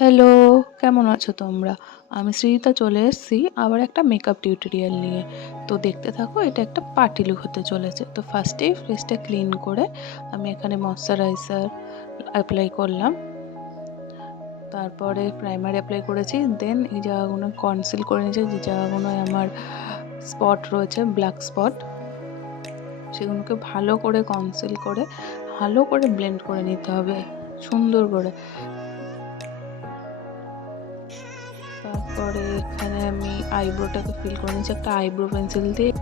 Hello, কেমন আছো তোমরা? আমি সৃজিতা চলে এসেছি আবার একটা মেকআপ টিউটোরিয়াল নিয়ে। তো দেখতে থাকো, এটা একটা পার্টি লুক হতে চলেছে। তো ফার্স্টেই ফেসটা ক্লিন করে আমি এখানে ময়শ্চারাইজার অ্যাপ্লাই করলাম। তারপরে প্রাইমার অ্যাপ্লাই করেছি। দেন এই জায়গাগুলো কনসিল করে নিয়েছি, যে জায়গাগুলোয় আমার স্পট রয়েছে, ব্ল্যাক স্পট, সেগুলোকে ভালো করে কনসিল করে ভালো করে ব্লেন্ড করে নিতে হবে সুন্দর করে। তারপরে এখানে আমি আইব্রোটাকে ফিল করে নিচ্ছি একটা আইব্রো পেন্সিল দিয়ে।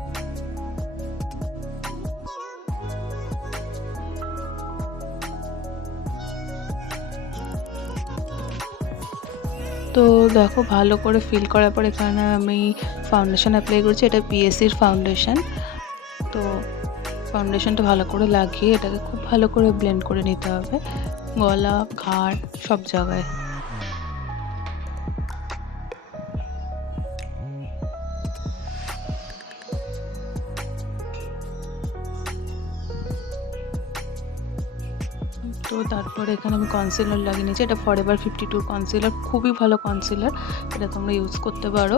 তো দেখো, ভালো করে ফিল করার পর এখানে আমি ফাউন্ডেশন অ্যাপ্লাই করছি। এটা পিএসসির ফাউন্ডেশন। তো ফাউন্ডেশনটা ভালো করে লাগিয়ে এটাকে খুব ভালো করে ব্লেন্ড করে নিতে হবে গলা, ঘাড়, সব জায়গায়। তো তারপরে এখানে আমি কনসিলার লাগিয়ে নিয়েছি। এটা ফরএভার 52 কনসিলার, খুবই ভালো কনসিলার, এটা তোমরা ইউজ করতে পারো।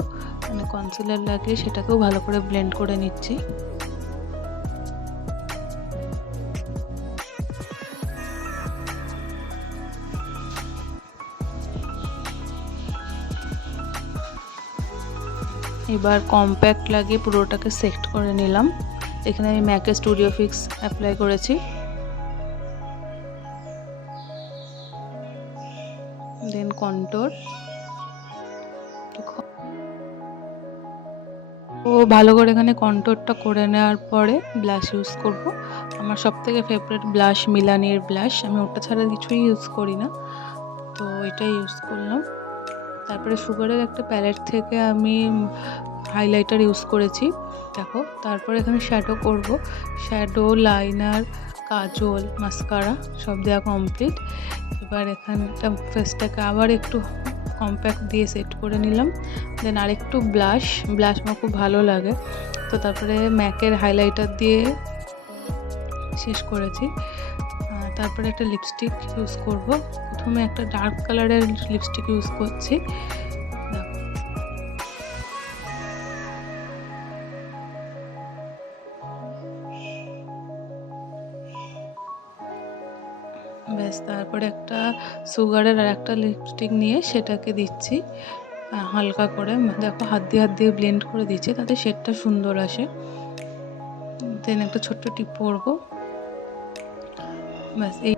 মানে কনসিলার লাগিয়ে সেটাকেও ভালো করে ব্লেন্ড করে নিচ্ছি। এবার কম্প্যাক্ট লাগিয়ে পুরোটাকে সেট করে নিলাম। এখানে আমি ম্যাকের স্টুডিও ফিক্স অ্যাপ্লাই করেছি। দেন কন্ট্রোল। তো ভালো করে এখানে কন্ট্রোলটা করে নেওয়ার পরে ব্লাশ ইউজ করব। আমার সবথেকে ফেভারিট ব্লাশ মিলানির ব্লাশ, আমি ওটা ছাড়া কিছুই ইউজ করি না, তো এটাই ইউজ করলাম। তারপরে সুগারের একটা প্যালেট থেকে আমি হাইলাইটার ইউজ করেছি দেখো। তারপরে এখানে শ্যাডো করব। শ্যাডো, লাইনার, কাজল, মাস্কারা সব দেওয়া কমপ্লিট। এবার এখানটা ফেসটাকে আবার একটু কম্প্যাক্ট দিয়ে সেট করে নিলাম। দেন আরেকটু ব্লাশ আমার খুব ভালো লাগে, তো তারপরে ম্যাকের হাইলাইটার দিয়ে শেষ করেছি। তারপরে একটা লিপস্টিক ইউজ করব। প্রথমে একটা ডার্ক কালারের লিপস্টিক ইউজ করছি। ব্যাস, তারপরে একটা সুগারের আর একটা লিপস্টিক নিয়ে সেটাকে দিচ্ছি হালকা করে। দেখো, হাত দিয়ে ব্লেন্ড করে দিচ্ছি, তাতে শেডটা সুন্দর আসে। দেন একটা ছোট্ট টিপ পরবো। ব্যাস, এই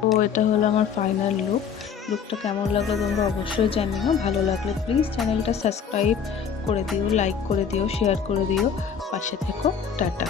তো এটা হলো আমার ফাইনাল লুকটা কেমন লাগলো তোমরা অবশ্যই জানিও। ভালো লাগলে প্লিজ চ্যানেলটা সাবস্ক্রাইব করে দিও, লাইক করে দিও, শেয়ার করে দিও, পাশে থেকো। টাটা।